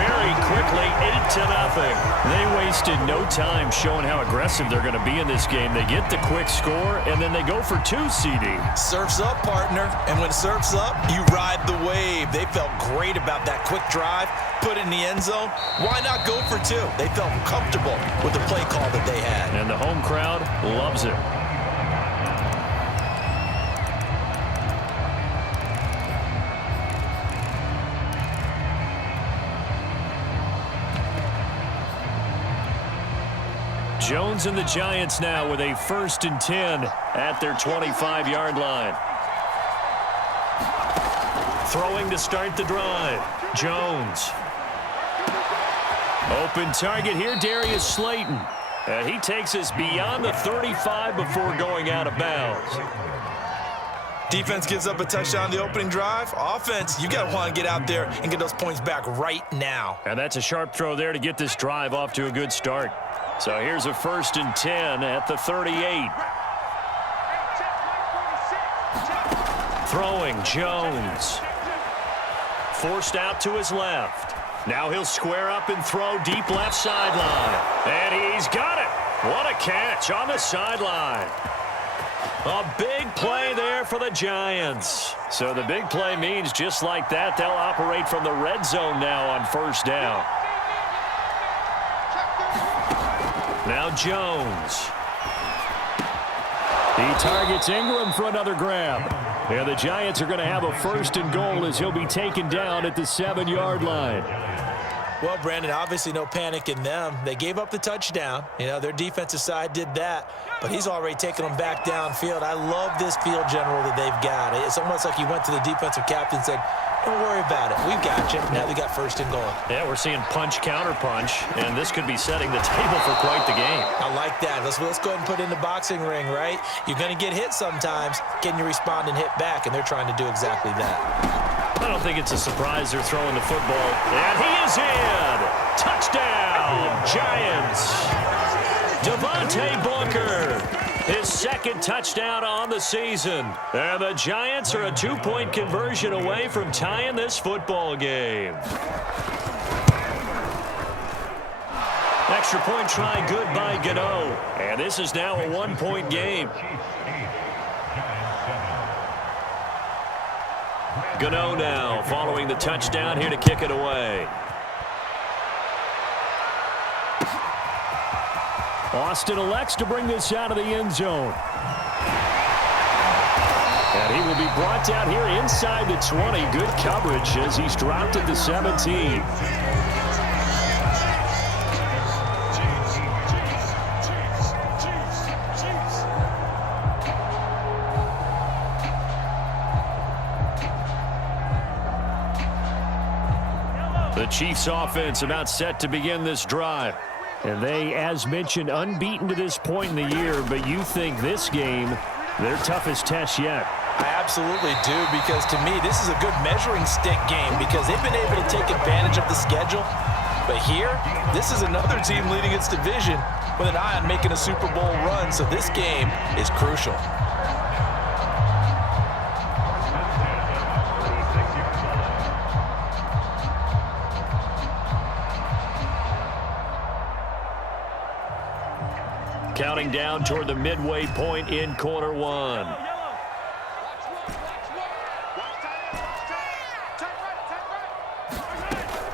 very quickly, 8-0. They wasted no time showing how aggressive they're going to be in this game. They get the quick score, and then they go for 2, CD. Surf's up, partner. And when surf's up, you ride the wave. They felt great about that quick drive, put it in the end zone. Why not go for 2? They felt comfortable with the play call that they had. And the home crowd loves it. Jones and the Giants now with a 1st and 10 at their 25-yard line. Throwing to start the drive. Jones. Open target here, Darius Slayton. And he takes us beyond the 35 before going out of bounds. Defense gives up a touchdown on the opening drive. Offense, you got to want to get out there and get those points back right now. And that's a sharp throw there to get this drive off to a good start. So here's a 1st and 10 at the 38. Throwing, Jones. Forced out to his left. Now he'll square up and throw deep left sideline. And he's got it. What a catch on the sideline. A big play there for the Giants. So the big play means just like that, they'll operate from the red zone now on 1st down. Now Jones. He targets Ingram for another grab. And the Giants are going to have a 1st and goal as he'll be taken down at the 7-yard line. Well, Brandon, obviously no panic in them. They gave up the touchdown. You know, their defensive side did that. But he's already taken them back downfield. I love this field general that they've got. It's almost like he went to the defensive captain and said, don't worry about it. We've got you. Now they got 1st and goal. Yeah, we're seeing punch, counter punch, and this could be setting the table for quite the game. I like that. Let's go ahead and put it in the boxing ring, right? You're going to get hit sometimes. Can you respond and hit back? And they're trying to do exactly that. I don't think it's a surprise they're throwing the football. And he is in! Touchdown, Giants! Devontae Booker, his 2nd touchdown on the season. And the Giants are a 2-point conversion away from tying this football game. Extra point try good by Gano. And this is now a 1-point game. Gano now following the touchdown here to kick it away. Austin elects to bring this out of the end zone. And he will be brought down here inside the 20. Good coverage as he's dropped at the 17. The Chiefs offense about set to begin this drive. And they, as mentioned, unbeaten to this point in the year, but you think this game, their toughest test yet. I absolutely do, because to me, this is a good measuring stick game because they've been able to take advantage of the schedule. But here, this is another team leading its division with an eye on making a Super Bowl run, so this game is crucial. Counting down toward the midway point in quarter 1.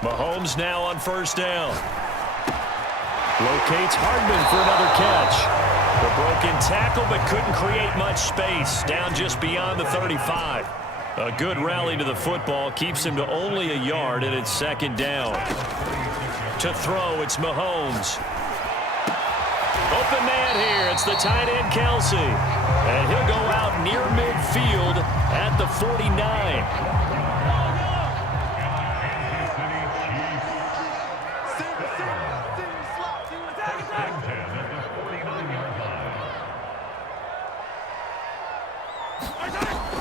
Mahomes now on 1st down. Locates Hardman for another catch. The broken tackle, but couldn't create much space. Down just beyond the 35. A good rally to the football keeps him to only a yard, and it's 2nd down. To throw, it's Mahomes. Open man here. It's the tight end, Kelsey. And he'll go out near midfield at the 49.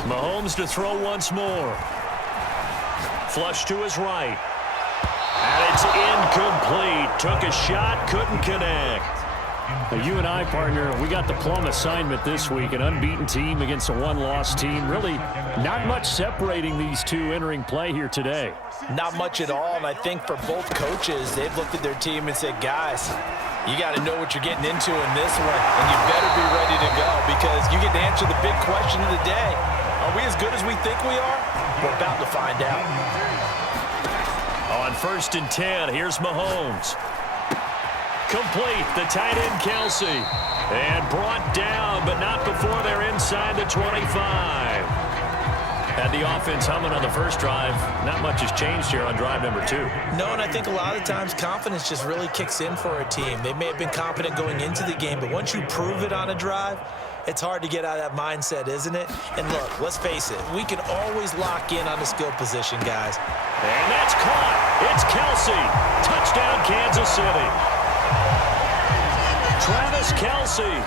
Mahomes to throw once more. Flush to his right. And it's incomplete. Took a shot, couldn't connect. Well, you and I, partner, we got the plum assignment this week, an unbeaten team against a one-loss team. Really not much separating these two entering play here today. Not much at all, and I think for both coaches, they've looked at their team and said, guys, you got to know what you're getting into in this one, and you better be ready to go because you get to answer the big question of the day. Are we as good as we think we are? We're about to find out. On 1st and 10, here's Mahomes. Complete, the tight end Kelsey. And brought down, but not before they're inside the 25. Had the offense humming on the first drive. Not much has changed here on drive number 2. No, and I think a lot of times confidence just really kicks in for a team. They may have been confident going into the game, but once you prove it on a drive, it's hard to get out of that mindset, isn't it? And look, let's face it, we can always lock in on the skill position, guys. And that's caught. It's Kelsey. Touchdown, Kansas City. Travis Kelsey,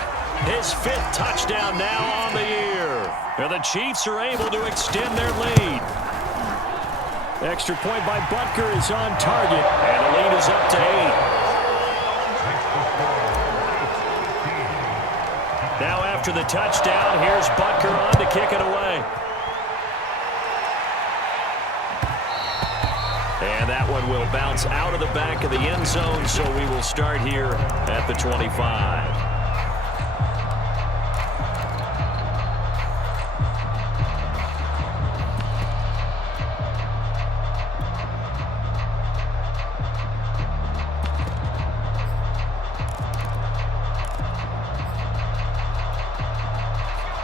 his 5th touchdown now on the year. And the Chiefs are able to extend their lead. Extra point by Butker is on target, and the lead is up to 8. Now after the touchdown, here's Butker on to kick it away. And that one will bounce out of the back of the end zone, so we will start here at the 25.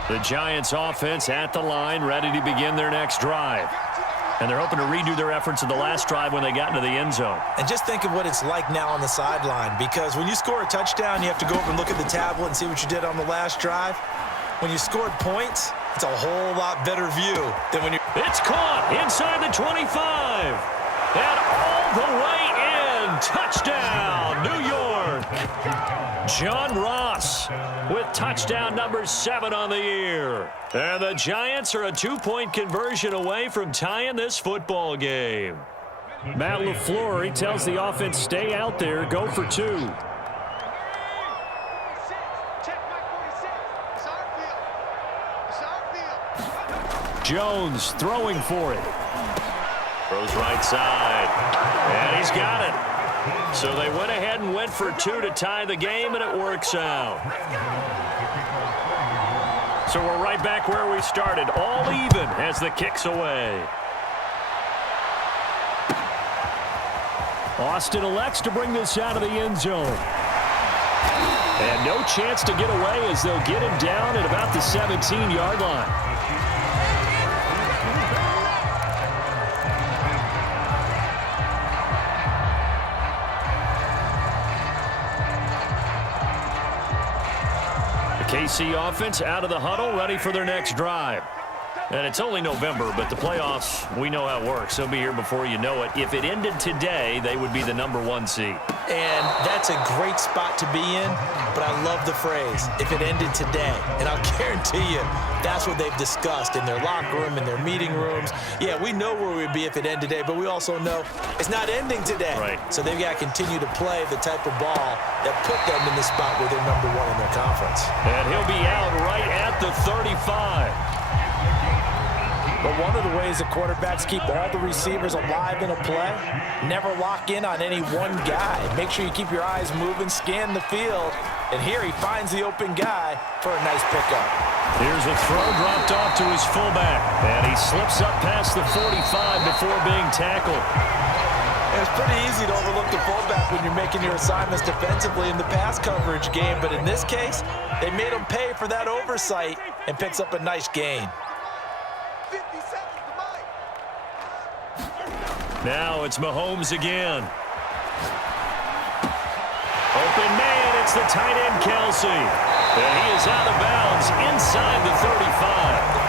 The Giants offense at the line, ready to begin their next drive. And they're hoping to redo their efforts in the last drive when they got into the end zone. And just think of what it's like now on the sideline, because when you score a touchdown, you have to go over and look at the tablet and see what you did on the last drive. When you scored points, it's a whole lot better view than when you... It's caught inside the 25. And all the way in. Touchdown, New York. John Ross with touchdown number 7 on the year. And the Giants are a 2-point conversion away from tying this football game. Matt LaFleur, he tells the offense, stay out there, go for 2. Jones throwing for it. Throws right side. And he's got it. So they went ahead and went for 2 to tie the game, and it works out. So we're right back where we started, all even as the kick's away. Austin elects to bring this out of the end zone. And no chance to get away as they'll get him down at about the 17-yard line. KC offense out of the huddle, ready for their next drive. And it's only November, but the playoffs, we know how it works. They'll be here before you know it. If it ended today, they would be the number 1 seed. And that's a great spot to be in, but I love the phrase, if it ended today. And I'll guarantee you, that's what they've discussed in their locker room, in their meeting rooms. Yeah, we know where we'd be if it ended today, but we also know it's not ending today. Right. So they've got to continue to play the type of ball that put them in the spot where they're number 1 in their conference. And he'll be out right at the 35. But one of the ways the quarterbacks keep all the receivers alive in a play, never lock in on any one guy. Make sure you keep your eyes moving, scan the field, and here he finds the open guy for a nice pickup. Here's a throw dropped off to his fullback, and he slips up past the 45 before being tackled. It's pretty easy to overlook the fullback when you're making your assignments defensively in the pass coverage game, but in this case, they made him pay for that oversight and picks up a nice gain. Now it's Mahomes again. Open man, it's the tight end Kelsey. And he is out of bounds inside the 35.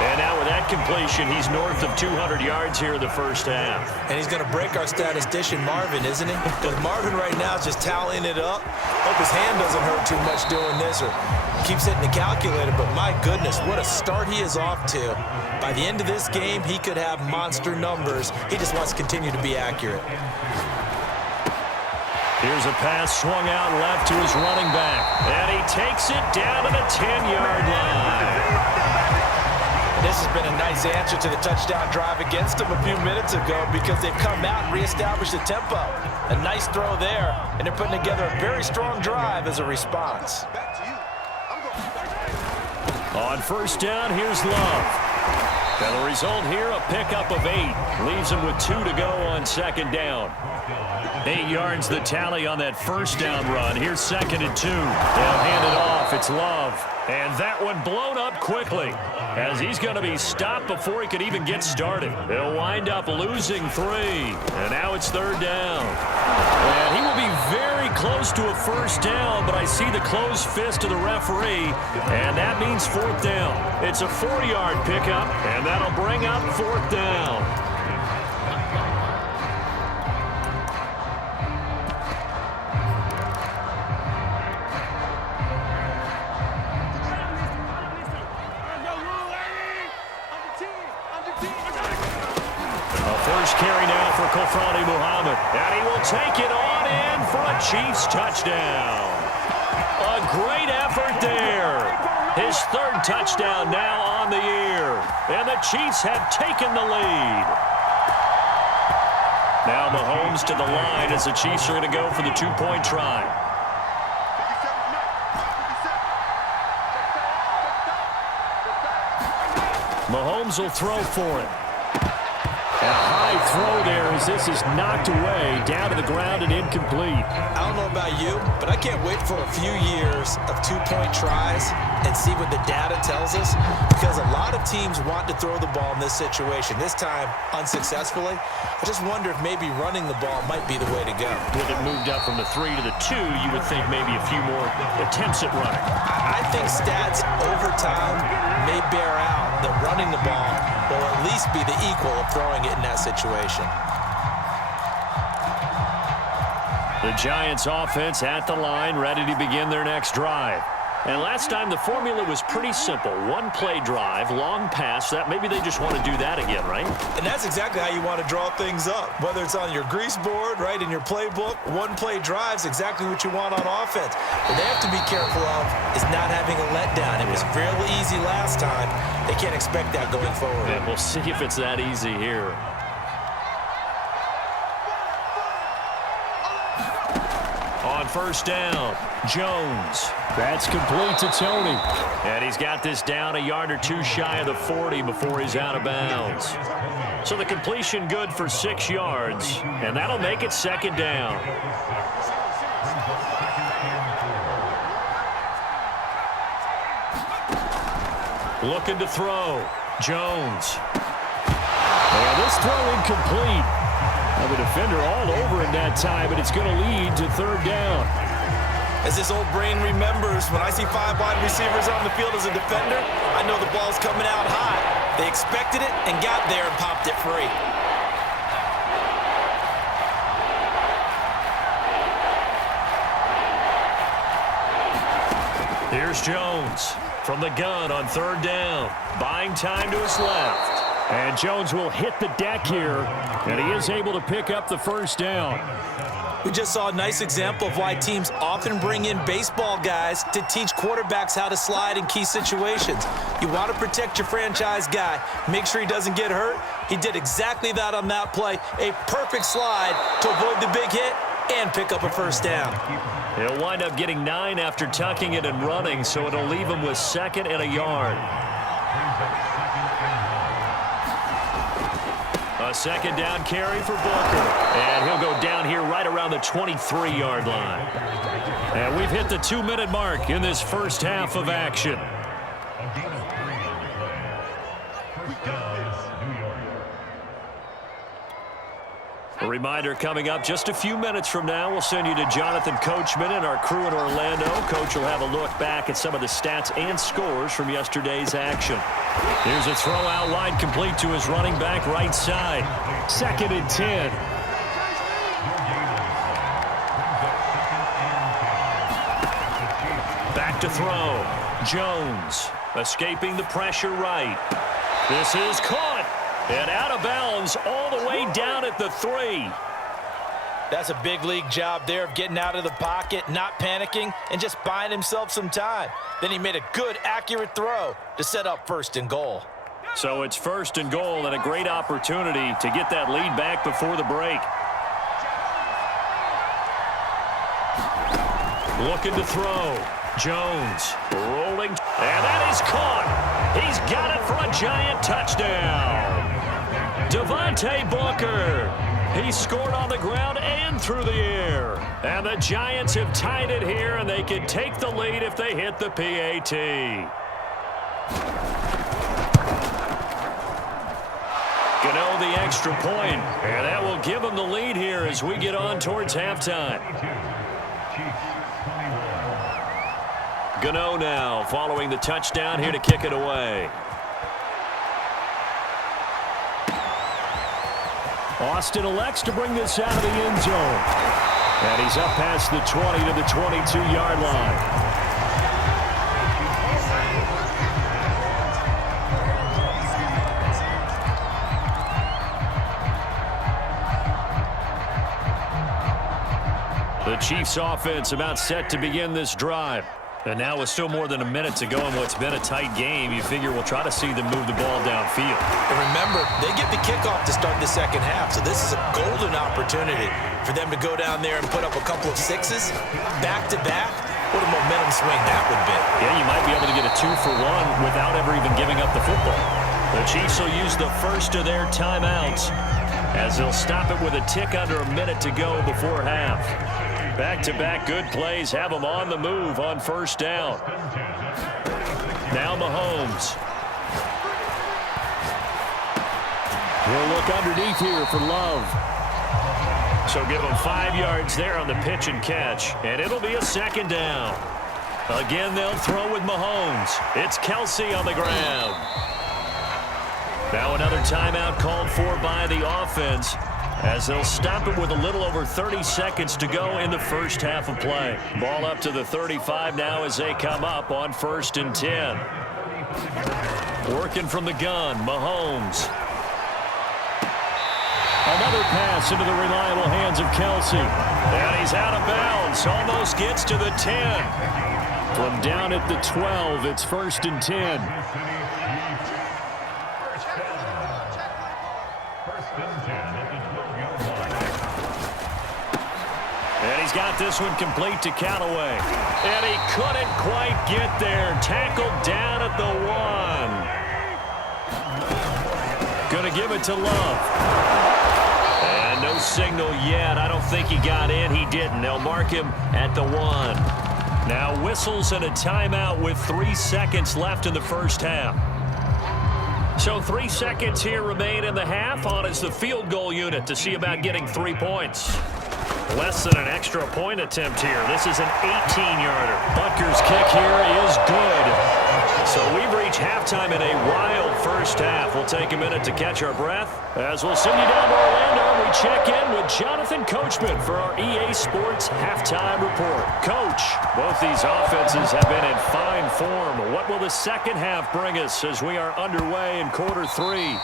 And now with that completion, he's north of 200 yards here in the first half. And he's going to break our statistician Marvin, isn't he? Because Marvin right now is just tallying it up. Hope his hand doesn't hurt too much doing this or keeps hitting the calculator. But my goodness, what a start he is off to. By the end of this game, he could have monster numbers. He just wants to continue to be accurate. Here's a pass swung out left to his running back. And he takes it down to the 10-yard line. This has been a nice answer to the touchdown drive against them a few minutes ago because they've come out and reestablished the tempo. A nice throw there, and they're putting together a very strong drive as a response. On first down, here's Love. And the result here, a pickup of 8. Leaves him with 2 to go on second down. 8 yards the tally on that first down run. Here's 2nd and 2. They'll hand it off. It's Love. And that one blown up quickly as he's going to be stopped before he could even get started. They'll wind up losing 3. And now it's 3rd down. And he will be very close to a first down, but I see the closed fist of the referee, and that means 4th down. It's a 4-yard pickup, and that'll bring up 4th down. First carry now for Kofrani Muhammad. And he will take it on in for a Chiefs touchdown. A great effort there. His 3rd touchdown now on the year. And the Chiefs have taken the lead. Now Mahomes to the line as the Chiefs are going to go for the 2-point try. Mahomes will throw for it. And a high throw there as this is knocked away, down to the ground and incomplete. I don't know about you, but I can't wait for a few years of 2-point tries and see what the data tells us, because a lot of teams want to throw the ball in this situation. This time, unsuccessfully. I just wonder if maybe running the ball might be the way to go. With it moved up from the 3 to the 2, you would think maybe a few more attempts at running. I think stats over time may bear out that running the ball will at least be the equal of throwing it in that situation. The Giants offense at the line, ready to begin their next drive. And last time the formula was pretty simple. 1-play drive, long pass. That maybe they just want to do that again, right? And that's exactly how you want to draw things up. Whether it's on your grease board, right, in your playbook, 1-play drive's exactly what you want on offense. What they have to be careful of is not having a letdown. It was fairly easy last time. They can't expect that going forward. And we'll see if it's that easy here. On first down, Jones. That's complete to Tony. And he's got this down a yard or 2 shy of the 40 before he's out of bounds. So the completion good for 6 yards, and that'll make it 2nd down. Looking to throw. Jones. And this throw incomplete. The defender all over him that time, but it's going to lead to 3rd down. As this old brain remembers, when I see 5 wide receivers on the field as a defender, I know the ball's coming out high. They expected it and got there and popped it free. Here's Jones from the gun on 3rd down. Buying time to his left. And Jones will hit the deck here, and he is able to pick up the 1st down. We just saw a nice example of why teams often bring in baseball guys to teach quarterbacks how to slide in key situations. You want to protect your franchise guy. Make sure he doesn't get hurt. He did exactly that on that play. A perfect slide to avoid the big hit and pick up a 1st down. He'll wind up getting 9 after tucking it and running, so it'll leave him with 2nd and a yard. A 2nd down carry for Booker. And he'll go down here right around the 23-yard line. And we've hit the 2-minute mark in this first half of action. A reminder coming up just a few minutes from now, we'll send you to Jonathan Coachman and our crew in Orlando. Coach will have a look back at some of the stats and scores from yesterday's action. Here's a throw out wide complete to his running back right side. 2nd and 10. Back to throw. Jones escaping the pressure right. This is caught. And out of bounds all the way down at the 3. That's a big league job there of getting out of the pocket, not panicking, and just buying himself some time. Then he made a good, accurate throw to set up 1st and goal. So it's 1st and goal and a great opportunity to get that lead back before the break. Looking to throw. Jones rolling. And that is caught. He's got it for a giant touchdown. Devontae Booker. He scored on the ground and through the air. And the Giants have tied it here, and they can take the lead if they hit the PAT. Gano the extra point, and that will give them the lead here as we get on towards halftime. Gano now following the touchdown here to kick it away. Austin elects to bring this out of the end zone. And he's up past the 20 to the 22-yard line. The Chiefs offense about set to begin this drive. And now with still more than a minute to go in what's been a tight game, you figure we'll try to see them move the ball downfield. And remember, they get the kickoff to start the second half, so this is a golden opportunity for them to go down there and put up a couple of sixes back-to-back. What a momentum swing that would be. Yeah, you might be able to get a 2-for-1 without ever even giving up the football. The Chiefs will use the first of their timeouts as they'll stop it with a tick under a minute to go before half. Back-to-back good plays have them on the move on 1st down. Now Mahomes. He'll look underneath here for Love. So give him 5 yards there on the pitch and catch, and it'll be a 2nd down. Again, they'll throw with Mahomes. It's Kelsey on the ground. Now another timeout called for by the offense, as they'll stop it with a little over 30 seconds to go in the first half of play. Ball up to the 35 now as they come up on 1st and 10. Working from the gun, Mahomes. Another pass into the reliable hands of Kelsey. And he's out of bounds. Almost gets to the 10. From down at the 12, it's 1st and 10. And he's got this one complete to Callaway. And he couldn't quite get there. Tackled down at the 1. Going to give it to Love. And no signal yet. I don't think he got in. He didn't. They'll mark him at the 1. Now whistles and a timeout with 3 seconds left in the first half. So 3 seconds here remain in the half. On is the field goal unit to see about getting 3 points. Less than an extra point attempt here. This is an 18-yarder. Butker's kick here is good. So we've reached halftime in a wild first half. We'll take a minute to catch our breath as we'll send you down to Orlando. We check in with Jonathan Coachman for our EA Sports Halftime Report. Coach, both these offenses have been in fine form. What will the second half bring us as we are underway in quarter 3?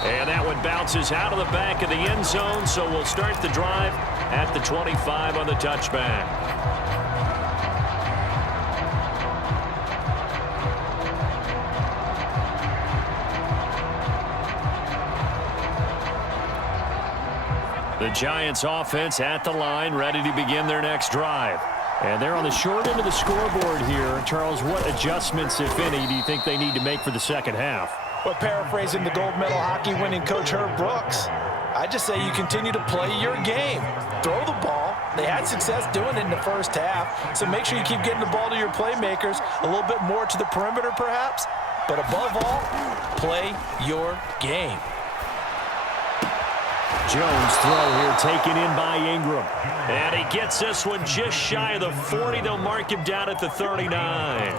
And that one bounces out of the back of the end zone, so we'll start the drive at the 25 on the touchback. The Giants offense at the line, ready to begin their next drive. And they're on the short end of the scoreboard here. Charles, what adjustments, if any, do you think they need to make for the second half? Well, paraphrasing the gold medal hockey winning coach Herb Brooks, I just say you continue to play your game. Throw the ball. They had success doing it in the first half, so make sure you keep getting the ball to your playmakers, a little bit more to the perimeter perhaps, but above all, play your game. Jones throw here taken in by Ingram. And he gets this one just shy of the 40. They'll mark him down at the 39.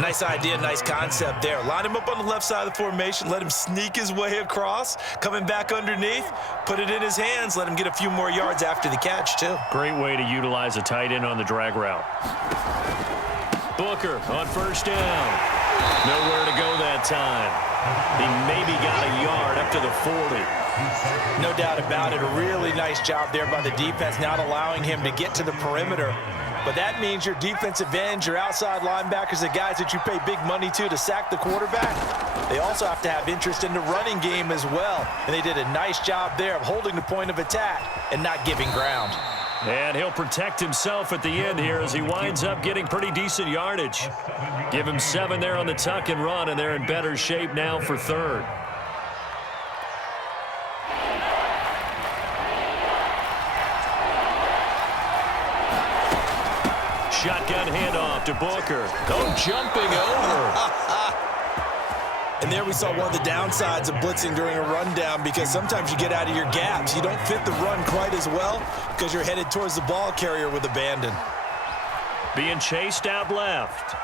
Nice idea, nice concept there. Line him up on the left side of the formation, let him sneak his way across, coming back underneath, put it in his hands, let him get a few more yards after the catch, too. Great way to utilize a tight end on the drag route. Booker on first down. Nowhere to go that time. He maybe got a yard up to the 40. No doubt about it. A really nice job there by the defense, not allowing him to get to the perimeter. But that means your defensive ends, your outside linebackers, the guys that you pay big money to sack the quarterback, they also have to have interest in the running game as well. And they did a nice job there of holding the point of attack and not giving ground. And he'll protect himself at the end here as he winds up getting pretty decent yardage. Give him 7 there on the tuck and run, and they're in better shape now for third. Shotgun handoff to Booker. Oh, jumping over. And there we saw one of the downsides of blitzing during a rundown, because sometimes you get out of your gaps. You don't fit the run quite as well because you're headed towards the ball carrier with abandon. Being chased out left.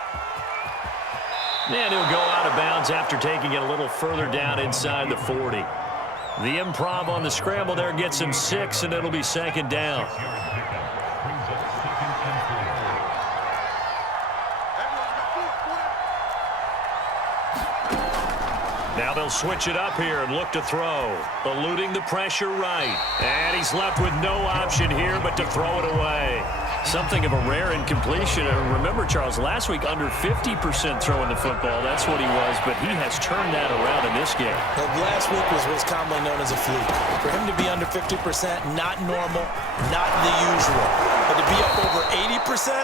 And he'll go out of bounds after taking it a little further down inside the 40. The improv on the scramble there gets him 6, and it'll be second down. Now they'll switch it up here and look to throw. Eluding the pressure right. And he's left with no option here but to throw it away. Something of a rare incompletion. Remember, Charles, last week under 50% throwing the football. That's what he was, but he has turned that around in this game. Well, last week was what's commonly known as a fluke. For him to be under 50%, not normal, not the usual. But to be up over 80%,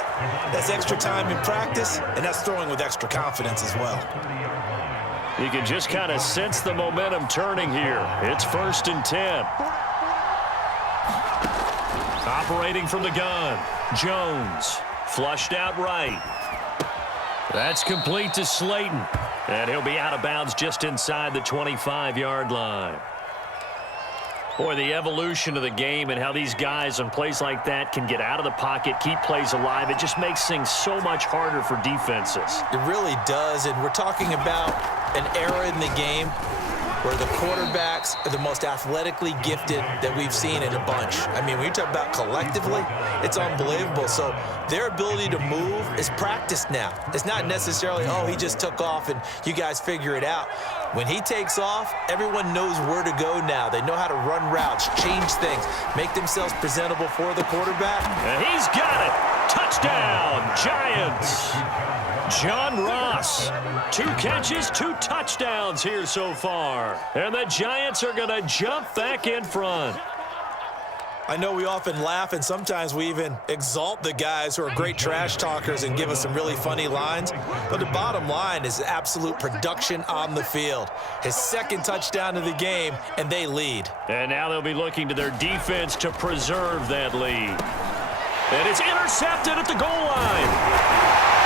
that's extra time in practice, and that's throwing with extra confidence as well. You can just kind of sense the momentum turning here. It's 1st and 10. Operating from the gun, Jones. Flushed out right. That's complete to Slayton. And he'll be out of bounds just inside the 25-yard line. Boy, the evolution of the game and how these guys on plays like that can get out of the pocket, keep plays alive, it just makes things so much harder for defenses. It really does, and we're talking about an era in the game where the quarterbacks are the most athletically gifted that we've seen in a bunch. I mean, when you talk about collectively, it's unbelievable. So their ability to move is practiced now. It's not necessarily, oh, he just took off and you guys figure it out. When he takes off, everyone knows where to go now. They know how to run routes, change things, make themselves presentable for the quarterback. And he's got it. Touchdown, Giants. John Ross, 2 catches, 2 touchdowns here so far. And the Giants are going to jump back in front. I know we often laugh, and sometimes we even exalt the guys who are great trash talkers and give us some really funny lines. But the bottom line is absolute production on the field. His 2nd touchdown of the game, and they lead. And now they'll be looking to their defense to preserve that lead. And it's intercepted at the goal line.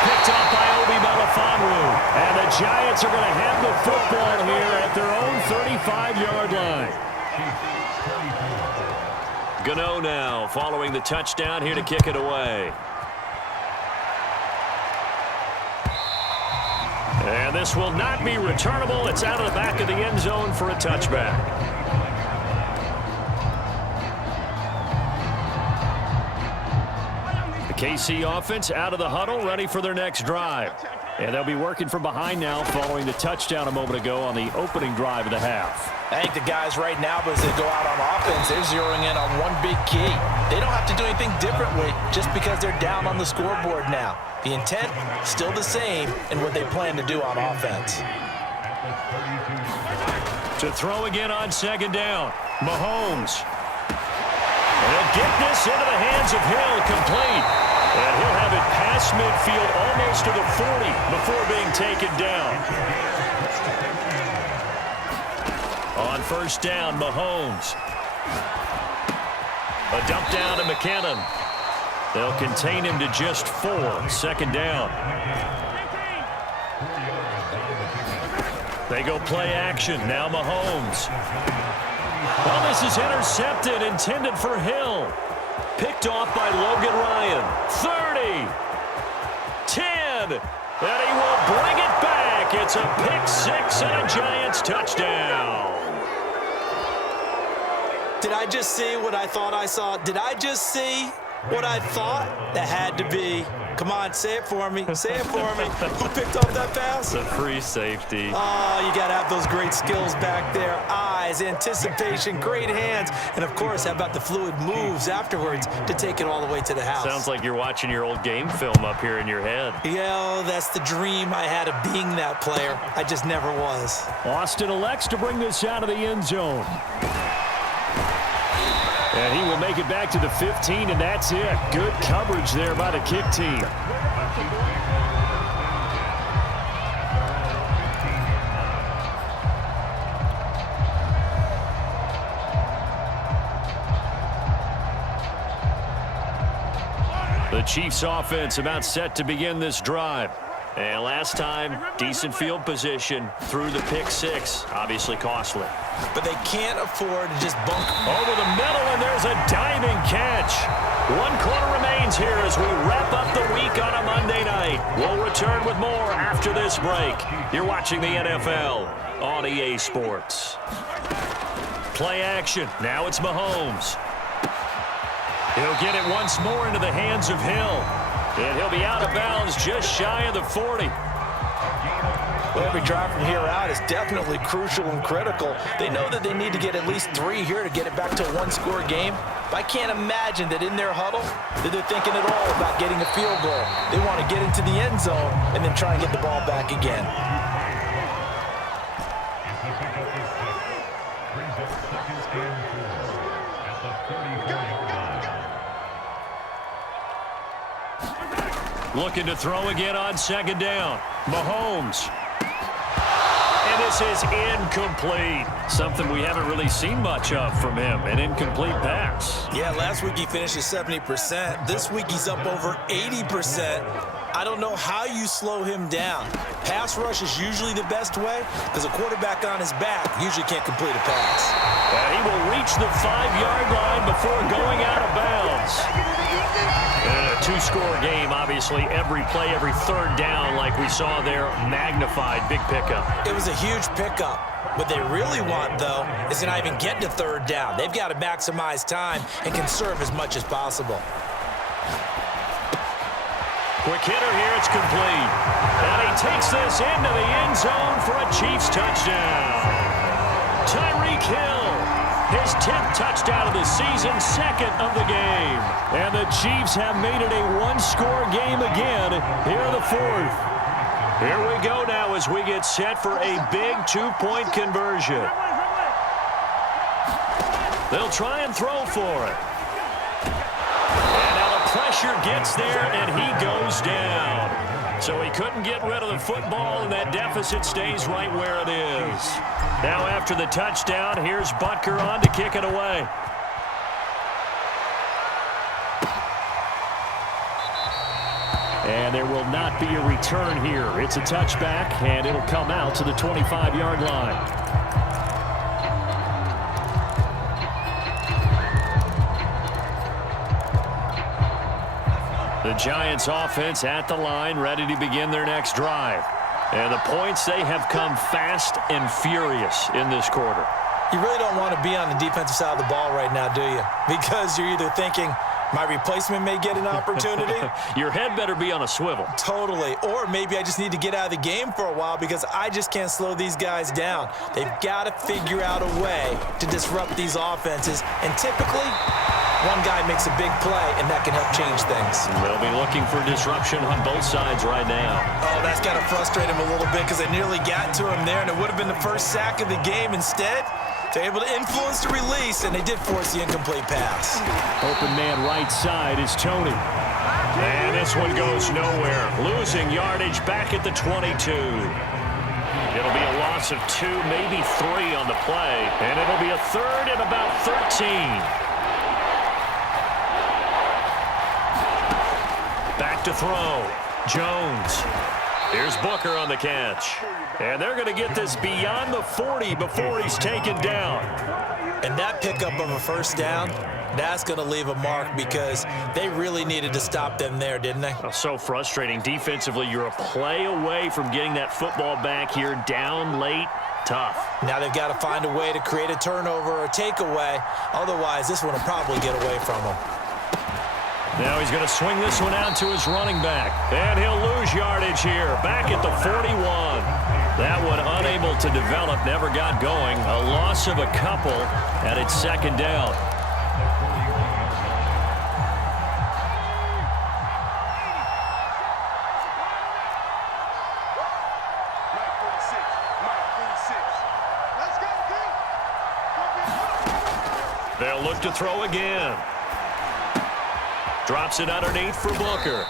Picked off by Obi Melifonwu. And the Giants are going to have the football here at their own 35-yard line. Gano now following the touchdown here to kick it away. And this will not be returnable. It's out of the back of the end zone for a touchback. KC offense out of the huddle, ready for their next drive. And they'll be working from behind now following the touchdown a moment ago on the opening drive of the half. I think the guys right now, as they go out on offense, they're zeroing in on one big key. They don't have to do anything differently just because they're down on the scoreboard now. The intent, still the same in what they plan to do on offense. To throw again on 2nd down, Mahomes. And he'll get this into the hands of Hill, complete. And he'll have it past midfield almost to the 40 before being taken down. On 1st down, Mahomes. A dump down to McKinnon. They'll contain him to just 4. 2nd down. They go play action. Now Mahomes. Well, this is intercepted, intended for Hill. Picked off by Logan Ryan. 30. 10. And he will bring it back. It's a pick 6 and a Giants touchdown. Did I just see what I thought I saw? Did I just see what I thought? That had to be Come on, say it for me. Say it for me. Who picked up that pass? The free safety. Oh, you got to have those great skills back there. Eyes, anticipation, great hands, and, of course, how about the fluid moves afterwards to take it all the way to the house. Sounds like you're watching your old game film up here in your head. Yeah, that's the dream I had of being that player. I just never was. Austin elects to bring this out of the end zone. And he will make it back to the 15, and that's it. Good coverage there by the kick team. The Chiefs offense about set to begin this drive. And last time, decent field position through the pick six. Obviously costly. But they can't afford to just bunk over the middle, and there's a diving catch. 1 quarter remains here as we wrap up the week on a Monday night. We'll return with more after this break. You're watching the NFL on EA Sports. Play action. Now it's Mahomes. He'll get it once more into the hands of Hill. And he'll be out of bounds just shy of the 40. Well, every drive from here out is definitely crucial and critical. They know that they need to get at least 3 here to get it back to a one-score game. But I can't imagine that in their huddle that they're thinking at all about getting a field goal. They want to get into the end zone and then try and get the ball back again. Looking to throw again on second down. Mahomes. And this is incomplete. Something we haven't really seen much of from him, an incomplete pass. Yeah, last week he finished at 70%. This week he's up over 80%. I don't know how you slow him down. Pass rush is usually the best way because a quarterback on his back usually can't complete a pass. And he will reach the 5-yard line before going out of bounds. And a 2-score game, obviously, every play, every third down, like we saw there, magnified, big pickup. It was a huge pickup. What they really want, though, is to not even get to third down. They've got to maximize time and conserve as much as possible. Quick hitter here, it's complete. And he takes this into the end zone for a Chiefs touchdown. Tyreek Hill, his 10th touchdown of the season, 2nd of the game. And the Chiefs have made it a 1-score game again here in the 4th. Here we go now as we get set for a big 2-point conversion. They'll try and throw for it. And now the pressure gets there, and he goes down. So he couldn't get rid of the football, and that deficit stays right where it is. Now after the touchdown, here's Butker on to kick it away. And there will not be a return here. It's a touchback, and it'll come out to the 25-yard line. The Giants offense at the line, ready to begin their next drive. And the points, they have come fast and furious in this quarter. You really don't want to be on the defensive side of the ball right now, do you? Because you're either thinking, my replacement may get an opportunity. Your head better be on a swivel. Totally. Or maybe I just need to get out of the game for a while because I just can't slow these guys down. They've got to figure out a way to disrupt these offenses. And typically, one guy makes a big play, and that can help change things. They'll be looking for disruption on both sides right now. Oh, that's got to frustrate him a little bit because they nearly got to him there, and it would have been the first sack of the game. Instead, they're able to influence the release, and they did force the incomplete pass. Open man right side is Tony. And this one goes nowhere. Losing yardage back at the 22. It'll be a loss of 2, maybe 3 on the play. And it'll be a 3rd and about 13. Back to throw. Jones. Here's Booker on the catch. And they're going to get this beyond the 40 before he's taken down. And that pickup of a first down, that's going to leave a mark because they really needed to stop them there, didn't they? Oh, so frustrating. Defensively, you're a play away from getting that football back here down late. Tough. Now they've got to find a way to create a turnover or takeaway. Otherwise, this one will probably get away from them. Now he's going to swing this one out to his running back. And he'll lose yardage here. Back at the 41. That one unable to develop, never got going. A loss of a couple, and it's second down. They'll look to throw again. Drops it underneath for Booker.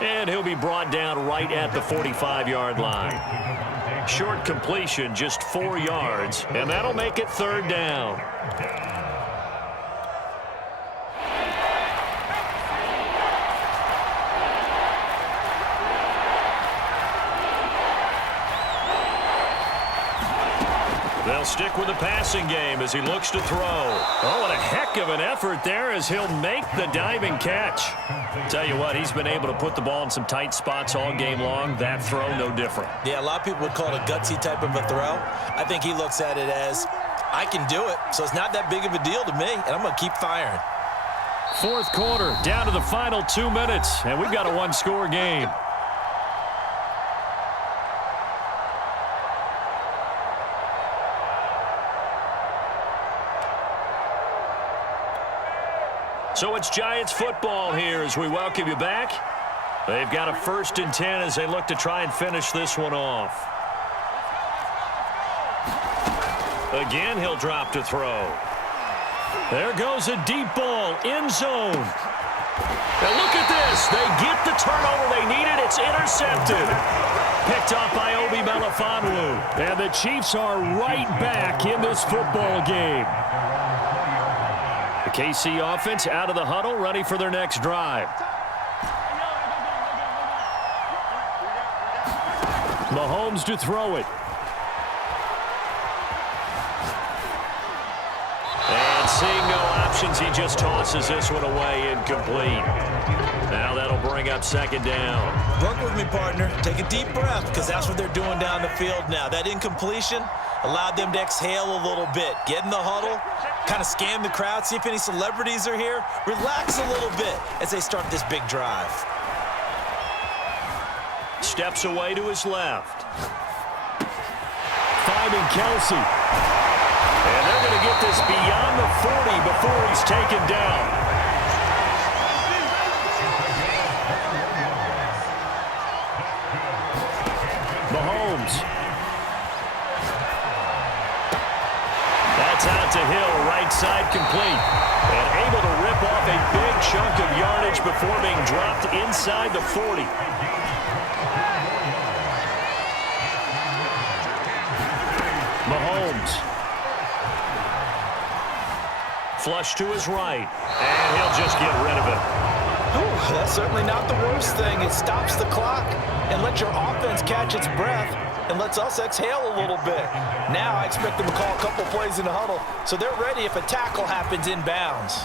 And he'll be brought down right at the 45-yard line. Short completion, just 4 yards, and that'll make it third down. They'll stick with the passing game as he looks to throw. Oh, and a heck of an effort there as he'll make the diving catch. Tell you what, he's been able to put the ball in some tight spots all game long. That throw, no different. Yeah, a lot of people would call it a gutsy type of a throw. I think he looks at it as, I can do it, so it's not that big of a deal to me, and I'm going to keep firing. Fourth quarter, down to the final 2 minutes, and we've got a one-score game. So it's Giants football here as we welcome you back. They've got a 1st and 10 as they look to try and finish this one off. Again, he'll drop to throw. There goes a deep ball, end zone. Now look at this. They get the turnover they needed. It's intercepted. Picked up by Obi Melifonwu. And the Chiefs are right back in this football game. The KC offense out of the huddle, ready for their next drive. Mahomes to throw it. And seeing no options, he just tosses this one away, incomplete. Now that'll bring up second down. Work with me, partner. Take a deep breath, because that's what they're doing down the field now. That incompletion allowed them to exhale a little bit. Get in the huddle, kind of scan the crowd, see if any celebrities are here. Relax a little bit as they start this big drive. Steps away to his left. Finding Kelsey. And they're going to get this beyond the 40 before he's taken down. Mahomes. That's out to Hill, right side complete. And able to rip off a big chunk of yardage before being dropped inside the 40. Mahomes. Flush to his right. And he'll just get rid of it. Ooh, that's certainly not the worst thing. It stops the clock and lets your offense catch its breath and lets us exhale a little bit. Now I expect them to call a couple plays in the huddle, so they're ready if a tackle happens inbounds.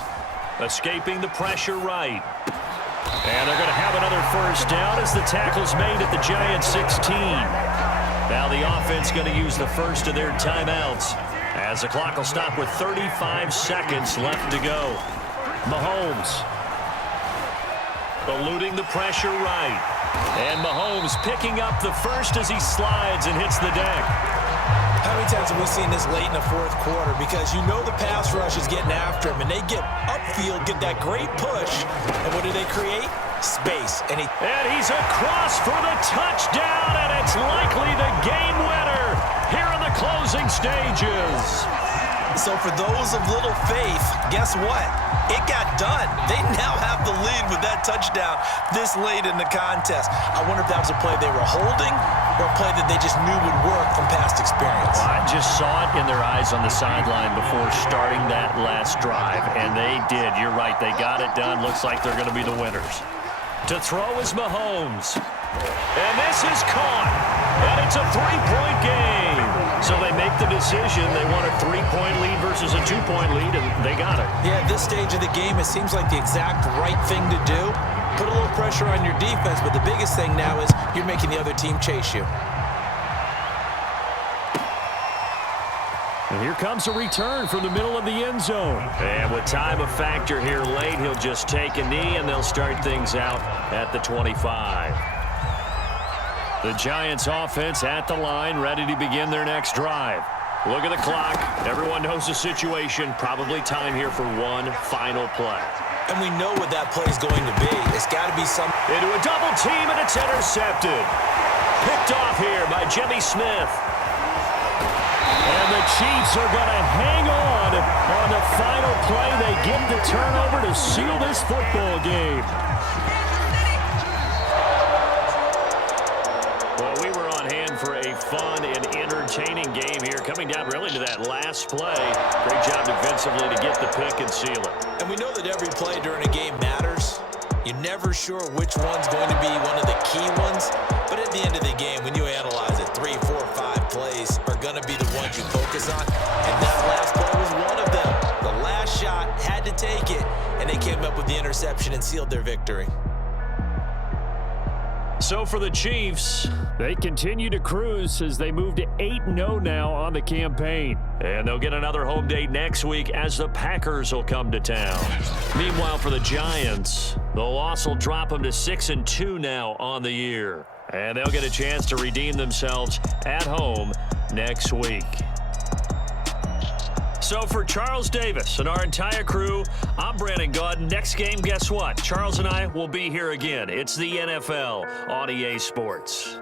Escaping the pressure right. And they're going to have another first down as the tackle's made at the Giants 16. Now the offense going to use the first of their timeouts as the clock will stop with 35 seconds left to go. Mahomes eluding the pressure right. And Mahomes picking up the first as he slides and hits the deck. How many times have we seen this late in the fourth quarter? Because you know the pass rush is getting after him, and they get upfield, get that great push. And what do they create? Space. And he's across for the touchdown, and it's likely the game winner here in the closing stages. So for those of little faith, guess what? It got done. They now have the lead with that touchdown this late in the contest. I wonder if that was a play they were holding or a play that they just knew would work from past experience. Well, I just saw it in their eyes on the sideline before starting that last drive, and they did. You're right. They got it done. Looks like they're going to be the winners. To throw is Mahomes. And this is caught. And it's a three-point game. So they make the decision. They want a three-point lead versus a two-point lead, and they got it. Yeah, at this stage of the game, it seems like the exact right thing to do. Put a little pressure on your defense, but the biggest thing now is you're making the other team chase you. And here comes a return from the middle of the end zone. And with time a factor here late, he'll just take a knee, and they'll start things out at the 25. The Giants offense at the line, ready to begin their next drive. Look at the clock. Everyone knows the situation. Probably time here for one final play. And we know what that play is going to be. It's got to be some... Into a double team, and it's intercepted. Picked off here by Jimmy Smith. And the Chiefs are going to hang on the final play. They get the turnover to seal this football game. Well, we were on hand for a fun and entertaining game here. Coming down really to that last play. Great job defensively to get the pick and seal it. And we know that every play during a game matters. You're never sure which one's going to be one of the key ones. But at the end of the game, when you analyze it, 3, 4, 5 plays are going to be the ones you focus on. And that last play was one of them. The last shot had to take it, and they came up with the interception and sealed their victory. So for the Chiefs, they continue to cruise as they move to 8-0 now on the campaign. And they'll get another home date next week as the Packers will come to town. Meanwhile, for the Giants, the loss will drop them to 6-2 now on the year. And they'll get a chance to redeem themselves at home next week. So for Charles Davis and our entire crew, I'm Brandon Gaudin. Next game, guess what? Charles and I will be here again. It's the NFL on EA Sports.